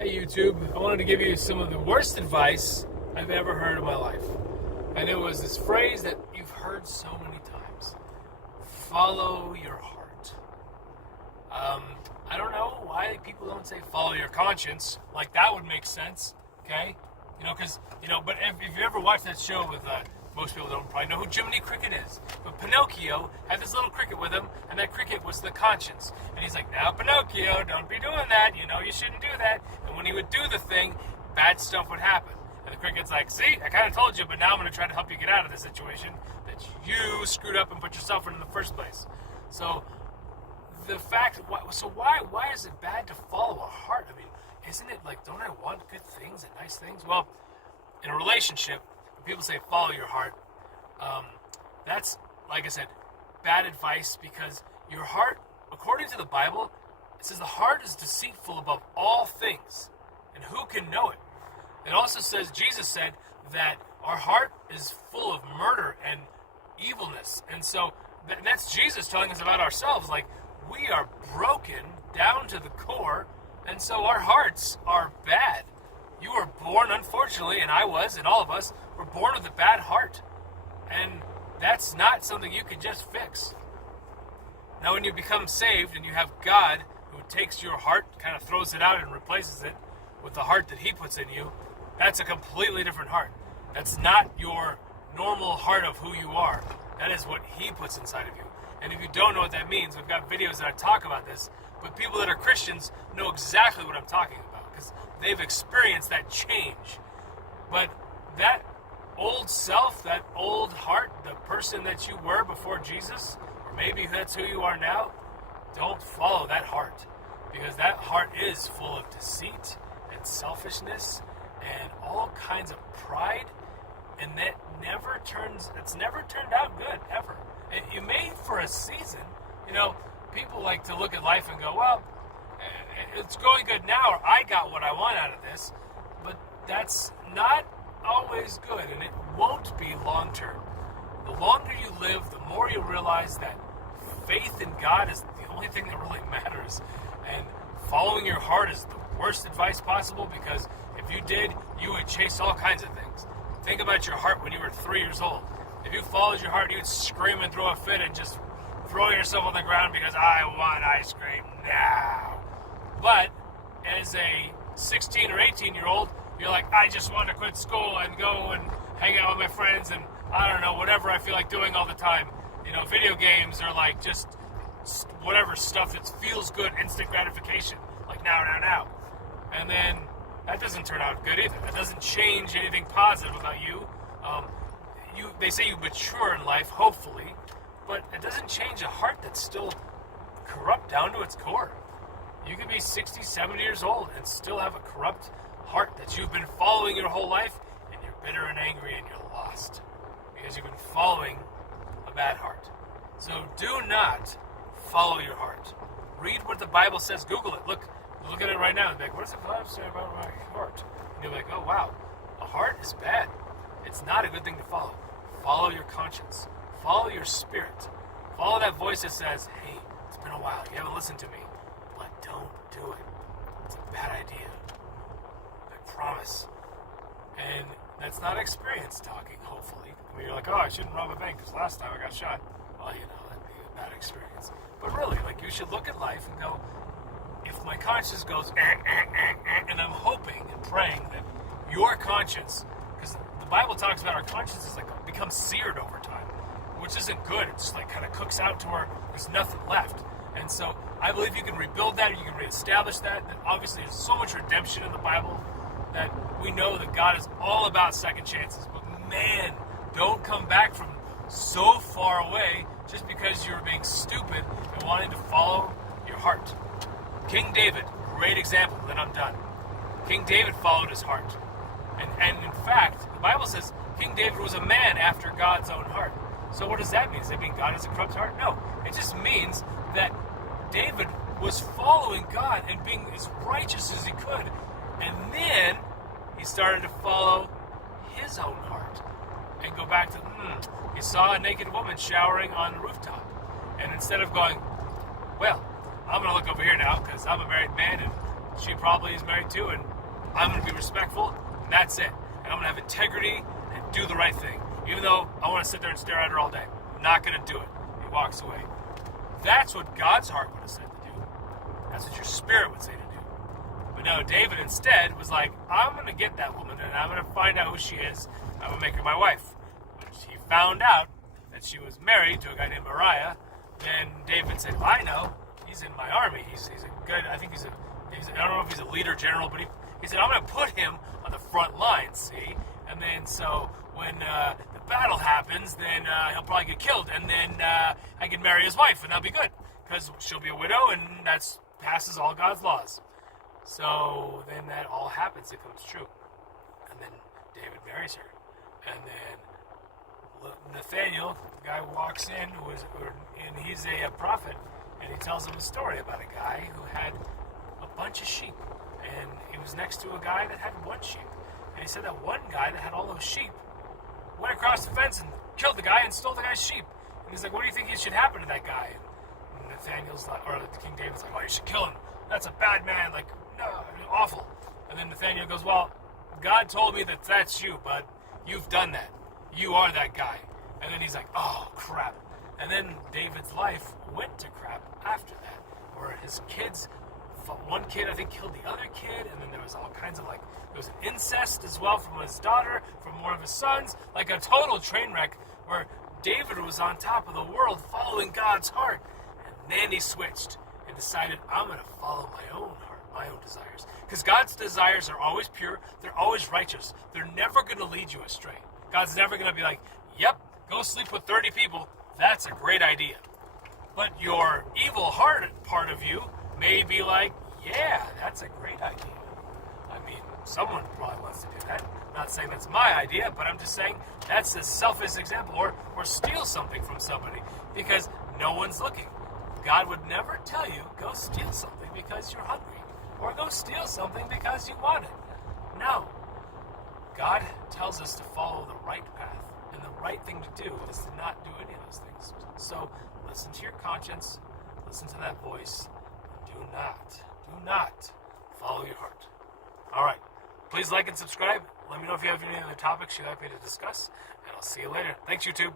Hey YouTube, I wanted to give you some of the worst advice I've ever heard in my life. And it was this phrase that you've heard so many times. Follow your heart. I don't know why people don't say follow your conscience. Like that would make sense, okay? But if you ever watched that show with, most people don't probably know who Jiminy Cricket is. But Pinocchio had this little cricket with him, and that cricket was the conscience. And he's like, now Pinocchio, don't be doing that. You know you shouldn't do that. And when he would do the thing, bad stuff would happen. And the cricket's like, see, I kind of told you, but now I'm going to try to help you get out of this situation that you screwed up and put yourself in the first place. So why is it bad to follow a heart? I mean, isn't it like, don't I want good things and nice things? Well, in a relationship, when people say follow your heart, that's, like I said, bad advice, because your heart, according to the Bible, it says the heart is deceitful above all things, and who can know it? It also says, Jesus said that our heart is full of murder and evilness, and so that's Jesus telling us about ourselves. Like, we are broken down to the core, and so our hearts are bad. You were born, unfortunately, and I was, and all of us were born with a bad heart. And that's not something you can just fix. Now, when you become saved and you have God who takes your heart, kind of throws it out and replaces it with the heart that He puts in you, that's a completely different heart. That's not your normal heart of who you are. That is what He puts inside of you. And if you don't know what that means, we've got videos that I talk about this, but people that are Christians know exactly what I'm talking about, because they've experienced that change. But that old self, that old heart, the person that you were before Jesus, or maybe that's who you are now, don't follow that heart, because that heart is full of deceit and selfishness and all kinds of pride, and it's never turned out good, ever. And you may for a season. People like to look at life and go, well, it's going good now, or I got what I want out of this, but that's not always good, and it won't be long term. The longer you live, the more you realize that faith in God is the only thing that really matters, and following your heart is the worst advice possible, because if you did, you would chase all kinds of things. Think about your heart when you were 3 years old. If you followed your heart, you'd scream and throw a fit and just throw yourself on the ground because I want ice cream now. But as a 16 or 18-year-old, you're like, I just want to quit school and go and hang out with my friends and, I don't know, whatever I feel like doing all the time. Video games are like just whatever stuff that feels good, instant gratification, like now. And then that doesn't turn out good either. That doesn't change anything positive about you. They say you mature in life, hopefully, but it doesn't change a heart that's still corrupt down to its core. You can be 60, 70 years old and still have a corrupt heart that you've been following your whole life, and you're bitter and angry and you're lost because you've been following a bad heart. So do not follow your heart. Read what the Bible says. Google it. Look at it right now and be like, what does the Bible say about my heart? And you're like, oh wow, a heart is bad. It's not a good thing to follow. Follow your conscience. Follow your spirit. Follow that voice that says, hey, it's been a while. You haven't listened to me. But don't do it. It's a bad idea. I promise. And that's not experience talking, hopefully. I mean, you're like, oh, I shouldn't rob a bank because last time I got shot. Well, that'd be a bad experience. But really, you should look at life and go, if my conscience goes, and I'm hoping and praying that your conscience, because the Bible talks about our consciences becomes seared over time, which isn't good. It just kind of cooks out to where there's nothing left. And so I believe you can rebuild that, or you can reestablish that. That obviously there's so much redemption in the Bible that we know that God is all about second chances. But man, don't come back from so far away just because you're being stupid and wanting to follow your heart. King David, great example, then I'm done. King David followed his heart. And in fact, the Bible says King David was a man after God's own heart. So what does that mean? Does that mean God has a corrupt heart? No. It just means that David was following God and being as righteous as he could. And then he started to follow his own heart and go back to, he saw a naked woman showering on the rooftop. And instead of going, well, I'm going to look over here now because I'm a married man and she probably is married too, and I'm going to be respectful, and that's it. And I'm going to have integrity and do the right thing. Even though I want to sit there and stare at her all day. I'm not going to do it. He walks away. That's what God's heart would have said to do. That's what your spirit would say to do. But no, David instead was like, I'm going to get that woman, and I'm going to find out who she is. I'm going to make her my wife. When he found out that she was married to a guy named Uriah, then David said, well, I know. He's in my army. He's a good, I think I don't know if he's a leader general, but he said, I'm going to put him on the front lines, see? And then so when the battle happens, then he'll probably get killed, and then I can marry his wife, and that'll be good, because she'll be a widow, and that's passes all God's laws. So then that all happens, it comes true. And then David marries her. And then Nathaniel, the guy walks in, and he's a prophet, and he tells him a story about a guy who had a bunch of sheep. And he was next to a guy that had one sheep. And he said that one guy that had all those sheep went across the fence and killed the guy and stole the guy's sheep. And he's like, what do you think should happen to that guy? And Nathaniel's like, or King David's like, oh, you should kill him. That's a bad man. Like, no, awful. And then Nathaniel goes, well, God told me that that's you, bud. You've done that. You are that guy. And then he's like, oh, crap. And then David's life went to crap after that, where his kids, one kid I think killed the other kid, and then there was all kinds of there was an incest as well from his daughter, from one of his sons, like a total train wreck where David was on top of the world following God's heart. And then he switched and decided, I'm going to follow my own heart, my own desires. Because God's desires are always pure, they're always righteous. They're never going to lead you astray. God's never going to be like, yep, go sleep with 30 people. That's a great idea. But your evil heart part of you may be like, yeah, that's a great idea. I mean, someone probably wants to do that. I'm not saying that's my idea, but I'm just saying that's a selfish example. Or steal something from somebody because no one's looking. God would never tell you, go steal something because you're hungry. Or go steal something because you want it. No. God tells us to follow the right path. And the right thing to do is to not do any of those things. So listen to your conscience. Listen to that voice. Do not follow your heart. All right. Please like and subscribe. Let me know if you have any other topics you'd like me to discuss. And I'll see you later. Thanks, YouTube.